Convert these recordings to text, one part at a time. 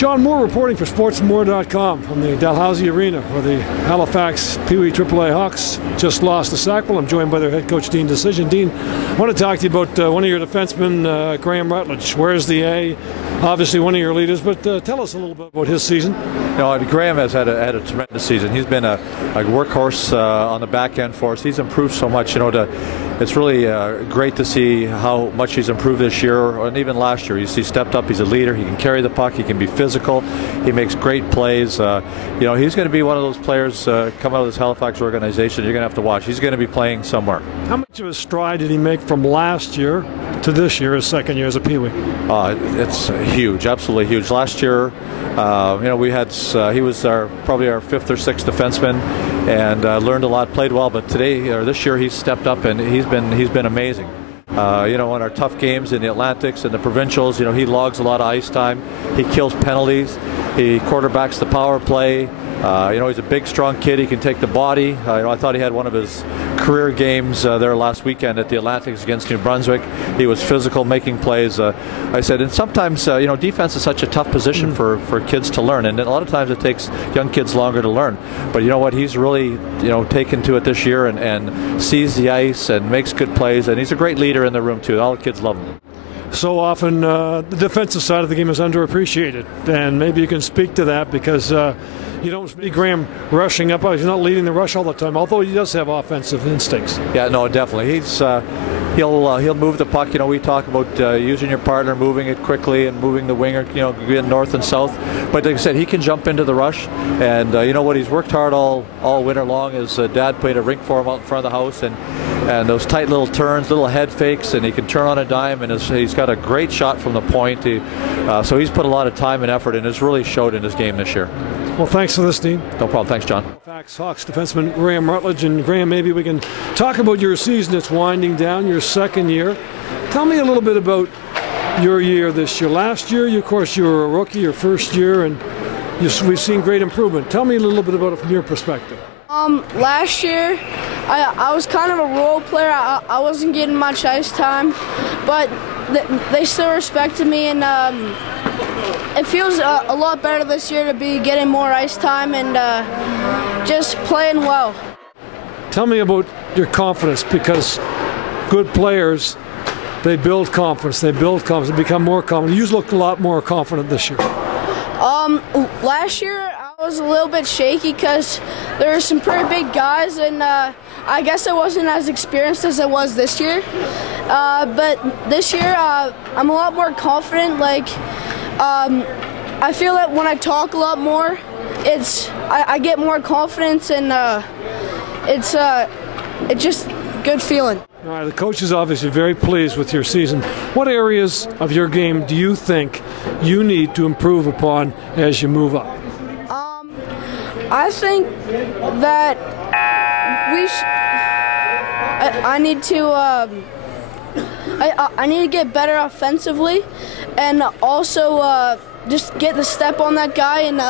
John Moore reporting for sportsandmoore.com from the Dalhousie Arena, where the Halifax Pee Wee AAA Hawks just lost to Sackville. I'm joined by their head coach, Dean Decision. Dean, I want to talk to you about one of your defensemen, Gaham Rutledge. Where's the A? Obviously one of your leaders, but tell us a little bit about his season. Gaham has had a tremendous season. He's been a workhorse on the back end for us. He's improved so much. It's really great to see how much he's improved this year, and even last year. He stepped up. He's a leader. He can carry the puck. He can be physical. He makes great plays. He's going to be one of those players come out of this Halifax organization. You're going to have to watch. He's going to be playing somewhere. How much of a stride did he make from last year to this year, his second year as a Pee Wee? It's huge, absolutely huge. Last year, he was probably our fifth or sixth defenseman, and learned a lot, played well. But this year, he's stepped up and he's been amazing. In our tough games in the Atlantics and the provincials, he logs a lot of ice time. He kills penalties. He quarterbacks the power play. He's a big, strong kid. He can take the body. I thought he had one of his career games there last weekend at the Atlantics against New Brunswick. He was physical, making plays. I said, and sometimes, defense is such a tough position for kids to learn, and a lot of times it takes young kids longer to learn. But you know what? He's really, taken to it this year and sees the ice and makes good plays, and he's a great leader in the room too. All the kids love him. So often the defensive side of the game is underappreciated, and maybe you can speak to that, because you don't see Gaham rushing up. He's not leading the rush all the time, although he does have offensive instincts. Yeah, no, definitely. He'll move the puck. We talk about using your partner, moving it quickly, and moving the winger, going north and south. But like I said, he can jump into the rush, and what? He's worked hard all winter long. His dad played a rink for him out in front of the house, and those tight little turns, little head fakes, and he can turn on a dime, and he's got a great shot from the point. So he's put a lot of time and effort, and it's really showed in his game this year. Well, thanks for this, Dean. No problem. Thanks, John. Halifax Hawks defenseman Gaham Rutledge. And Gaham, maybe we can talk about your season. It's winding down, your second year. Tell me a little bit about your year this year. Last year, of course, you were a rookie, your first year, and we've seen great improvement. Tell me a little bit about it from your perspective. Last year, I was kind of a role player. I wasn't getting much ice time, but they still respected me, and it feels a lot better this year to be getting more ice time and just playing well. Tell me about your confidence, because good players, they build confidence, they become more confident. You look a lot more confident this year. Last year I was a little bit shaky because there were some pretty big guys, and I guess I wasn't as experienced as I was this year. But this year I'm a lot more confident. I feel that when I talk a lot more, I get more confidence, and it's just good feeling. All right, the coach is obviously very pleased with your season. What areas of your game do you think you need to improve upon as you move up? I think that I need to get better offensively, and also just get the step on that guy and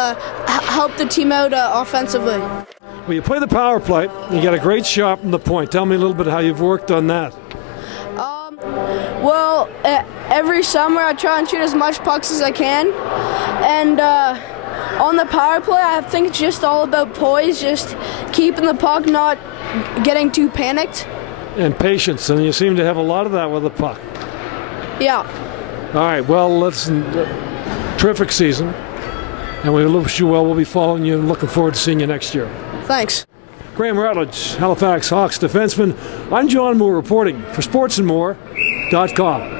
help the team out offensively. Well, you play the power play. You got a great shot from the point. Tell me a little bit how you've worked on that. Well, every summer I try and shoot as much pucks as I can, and on the power play, I think it's just all about poise, just keeping the puck, not getting too panicked. And patience, and you seem to have a lot of that with the puck. Yeah. All right, well, listen, terrific season, and we wish you well. We'll be following you and looking forward to seeing you next year. Thanks. Gaham Rutledge, Halifax Hawks defenseman. I'm John Moore reporting for sportsandmoore.com.